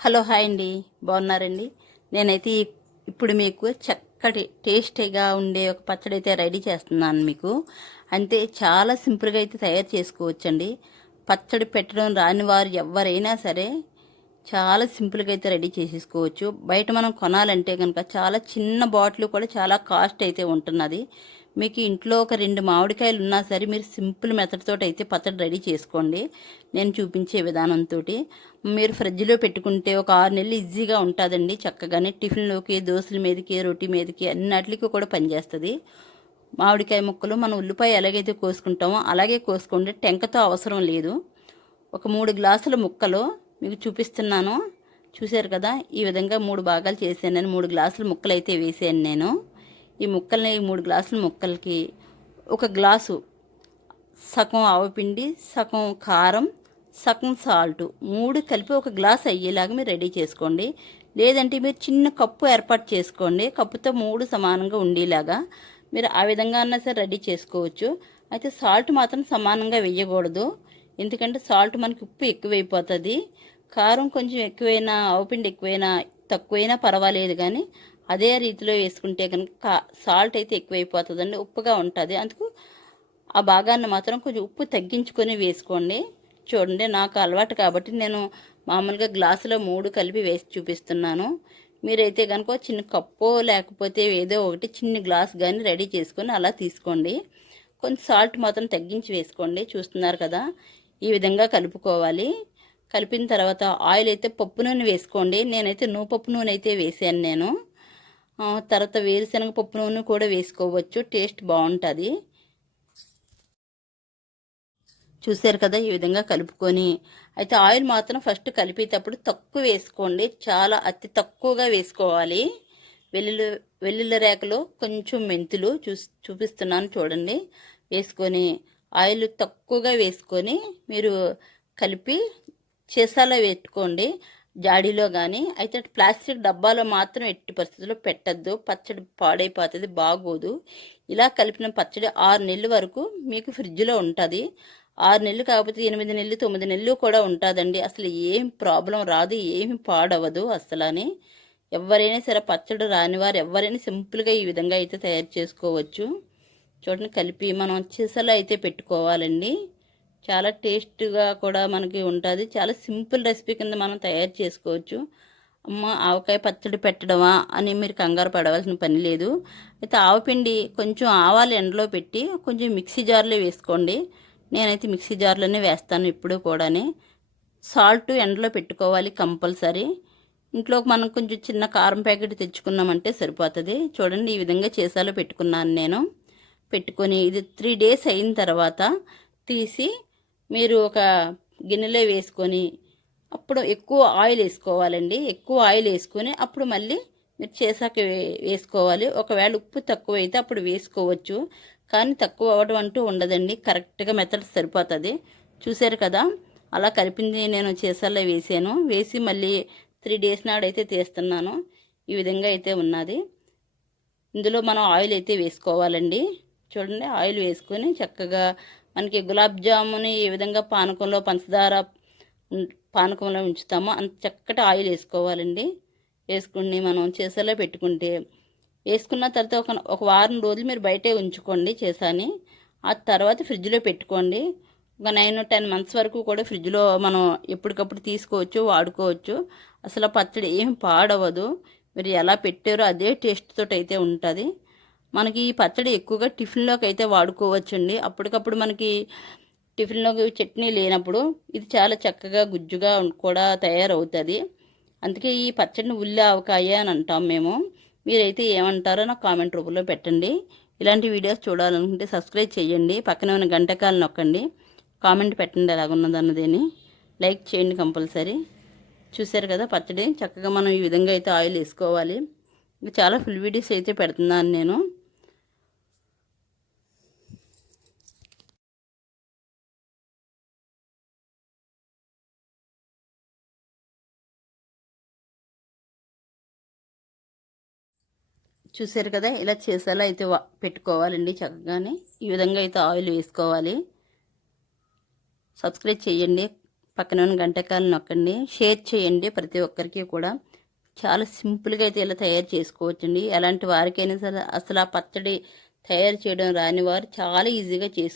Hello hi అండి. బాగున్నారండి? నేనైతే ఇప్పుడు మీకు చక్కటి టేస్టీగా ఉండే ఒక పచ్చడి అయితే రెడీ చేస్తున్నాను మీకు. అంతే చాలా సింపుల్గా అయితే తయారు చేసుకోవచ్చండి. పచ్చడి పెట్టడం రాని వారు ఎవరైనా సరే చాలా సింపుల్గా అయితే రెడీ చేసేసుకోవచ్చు. బయట మనం కొనాలంటే కనుక చాలా చిన్న బాటిల్ కూడా చాలా కాస్ట్ అయితే ఉంటున్నది. మీకు ఇంట్లో ఒక రెండు మామిడికాయలు ఉన్నా సరే మీరు సింపుల్ మెథడ్ తోటి అయితే పచ్చడి రెడీ చేసుకోండి. నేను చూపించే విధానంతో మీరు ఫ్రిడ్జ్లో పెట్టుకుంటే ఒక ఆరు నెలలు ఈజీగా ఉంటుందండి. చక్కగానే టిఫిన్లోకి దోశల మీదకి రొట్టి మీదకి అన్నిటికీ కూడా పనిచేస్తుంది. మామిడికాయ ముక్కలు మనం ఉల్లిపాయ ఎలాగైతే కోసుకుంటామో అలాగే కోసుకోండి. టెంకతో అవసరం లేదు. ఒక మూడు గ్లాసుల ముక్కలు మీకు చూపిస్తున్నాను. చూశారు కదా? ఈ విధంగా మూడు భాగాలు చేశాను నేను. మూడు గ్లాసులు ముక్కలు అయితే వేసాను నేను. ఈ ముక్కల్ని ఈ మూడు గ్లాసుల ముక్కలకి ఒక గ్లాసు సగం ఆవపిండి సగం కారం సగం సాల్ట్ మూడు కలిపి ఒక గ్లాస్ అయ్యేలాగా మీరు రెడీ చేసుకోండి. లేదంటే మీరు చిన్న కప్పు ఏర్పాటు చేసుకోండి. కప్పుతో మూడు సమానంగా ఉండేలాగా మీరు ఆ విధంగా అన్నా సరే రెడీ చేసుకోవచ్చు. అయితే సాల్ట్ మాత్రం సమానంగా వేయకూడదు. ఎందుకంటే సాల్ట్ మనకి ఉప్పు ఎక్కువైపోతుంది. కారం కొంచెం ఎక్కువైనా ఆవుపిండి ఎక్కువైనా తక్కువైనా పర్వాలేదు కానీ అదే రీతిలో వేసుకుంటే కనుక సాల్ట్ అయితే ఎక్కువైపోతుందండి ఉప్పుగా ఉంటుంది. అందుకు ఆ భాగాన్ని మాత్రం కొంచెం ఉప్పు తగ్గించుకొని వేసుకోండి. చూడండి నాకు అలవాటు కాబట్టి నేను మామూలుగా గ్లాసులో మూడు కలిపి వేసి చూపిస్తున్నాను. మీరైతే కనుక చిన్న కప్పు లేకపోతే ఏదో ఒకటి చిన్న గ్లాస్ కానీ రెడీ చేసుకొని అలా తీసుకోండి. కొంచెం సాల్ట్ మాత్రం తగ్గించి వేసుకోండి చూస్తున్నారు కదా. ఈ విధంగా కలుపుకోవాలి. కలిపిన తర్వాత ఆయిల్ అయితే పప్పు నూనె వేసుకోండి. నేనైతే నూపప్పు నూనె అయితే వేసాను నేను. తర్వాత వేరుశనగ పప్పు నూనె కూడా వేసుకోవచ్చు. టేస్ట్ బాగుంటుంది. చూశారు కదా ఈ విధంగా కలుపుకొని. అయితే ఆయిల్ మాత్రం ఫస్ట్ కలిపేటప్పుడు తక్కువ వేసుకోండి. చాలా అతి తక్కువగా వేసుకోవాలి. వెల్లుల్లి వెల్లుల్లి రేఖలో కొంచెం మెంతులు చూ చూపిస్తున్నాను చూడండి. వేసుకొని ఆయిల్ తక్కువగా వేసుకొని మీరు కలిపి సీసాలో పెట్టుకోండి. జాడీలో కానీ అయితే ప్లాస్టిక్ డబ్బాలో మాత్రం ఎట్టి పరిస్థితుల్లో పెట్టద్దు. పచ్చడి పాడైపోతుంది బాగోదు. ఇలా కలిపిన పచ్చడి ఆరు నెలల వరకు మీకు ఫ్రిడ్జ్లో ఉంటుంది. ఆరు నెలలు కాకపోతే ఎనిమిది నెలలు తొమ్మిది నెలలు కూడా ఉంటుందండి. అసలు ఏం ప్రాబ్లం రాదు ఏమి పాడవదు అసలని. ఎవరైనా సరే పచ్చడి రాని వారు ఎవరైనా సింపుల్గా ఈ విధంగా అయితే తయారు చేసుకోవచ్చు. చూడండి కలిపి మనం చిసలు అయితే పెట్టుకోవాలండి. చాలా టేస్ట్గా కూడా మనకి ఉంటుంది. చాలా సింపుల్ రెసిపీ కింద మనం తయారు చేసుకోవచ్చు. అమ్మ ఆవకాయ పచ్చడి పెట్టడమా అని మీరు కంగారు పడవలసిన పని లేదు. అయితే ఆవపిండి కొంచెం ఆవాలు ఎండలో పెట్టి కొంచెం మిక్సీ జార్లో వేసుకోండి. నేనైతే మిక్సీ జార్లోనే వేస్తాను ఇప్పుడు కూడాని. సాల్ట్ ఎండలో పెట్టుకోవాలి కంపల్సరీ. ఇంట్లో మనం కొంచెం చిన్న కారం ప్యాకెట్ తెచ్చుకున్నామంటే సరిపోతుంది. చూడండి ఈ విధంగా చేసాలో పెట్టుకున్నాను నేను. పెట్టుకొని ఇది త్రీ డేస్ అయిన తర్వాత తీసి మీరు ఒక గిన్నెలో వేసుకొని అప్పుడు ఎక్కువ ఆయిల్ వేసుకోవాలండి. ఎక్కువ ఆయిల్ వేసుకొని అప్పుడు మళ్ళీ మీరు చేసాక వేసుకోవాలి. ఒకవేళ ఉప్పు తక్కువ అయితే అప్పుడు వేసుకోవచ్చు. కానీ తక్కువ అవ్వడం అంటూ ఉండదండి. కరెక్ట్గా మెథడ్ సరిపోతుంది. చూశారు కదా? అలా కలిపింది నేను చేసాలో వేసాను. వేసి మళ్ళీ త్రీ డేస్ నాడైతే తీస్తున్నాను. ఈ విధంగా అయితే ఉన్నది. ఇందులో మనం ఆయిల్ అయితే వేసుకోవాలండి. చూడండి ఆయిల్ వేసుకొని చక్కగా మనకి గులాబ్ జాముని ఏ విధంగా పానకంలో పంచదార ఉం- పానకంలో ఉంచుతామో అంత చక్కటి ఆయిల్ వేసుకోవాలండి. వేసుకుని మనం చేసేలా పెట్టుకుంటే వేసుకున్న తర్వాత ఒక ఒక వారం రోజులు మీరు బయటే ఉంచుకోండి చేసాని. ఆ తర్వాత ఫ్రిడ్జ్లో పెట్టుకోండి. ఒక నైన్ టెన్ మంత్స్ వరకు కూడా ఫ్రిడ్జ్లో మనం ఎప్పటికప్పుడు తీసుకోవచ్చు వాడుకోవచ్చు. అసలు పచ్చడి ఏం పాడవదు. మీరు ఎలా పెట్టారో అదే టేస్ట్తో అయితే ఉంటుంది. మనకి ఈ పచ్చడి ఎక్కువగా టిఫిన్లోకి అయితే వాడుకోవచ్చండి. అప్పటికప్పుడు మనకి టిఫిన్లోకి చట్నీ లేనప్పుడు ఇది చాలా చక్కగా గుజ్జుగా కూడా తయారవుతుంది. అందుకే ఈ పచ్చడిని ఉల్లి ఆవకాయ అని అంటాం మేము. మీరైతే ఏమంటారో నాకు కామెంట్ రూపంలో పెట్టండి. ఇలాంటి వీడియోస్ చూడాలనుకుంటే సబ్స్క్రైబ్ చేయండి. పక్కనే ఉన్న గంటకాలు నొక్కండి. కామెంట్ పెట్టండి ఎలాగున్నదన్నదేని. లైక్ చేయండి కంపల్సరీ. చూశారు కదా పచ్చడి? చక్కగా మనం ఈ విధంగా అయితే ఆయిల్ వేసుకోవాలి. ఇంకా చాలా ఫుల్ వీడియోస్ అయితే పెడుతున్నాను నేను. చూశారు కదా ఇలా చేసేలా అయితే పెట్టుకోవాలండి చక్కగానే. ఈ విధంగా అయితే ఆయిల్ వేసుకోవాలి. సబ్స్క్రైబ్ చేయండి పక్కన ఉన్న గంటకాలను నొక్కండి. షేర్ చేయండి ప్రతి ఒక్కరికి కూడా. చాలా సింపుల్గా అయితే ఇలా తయారు చేసుకోవచ్చండి. ఎలాంటి వారికైనా సరే అసలు ఆ పచ్చడి తయారు చేయడం రాని వారు చాలా ఈజీగా చేసుకో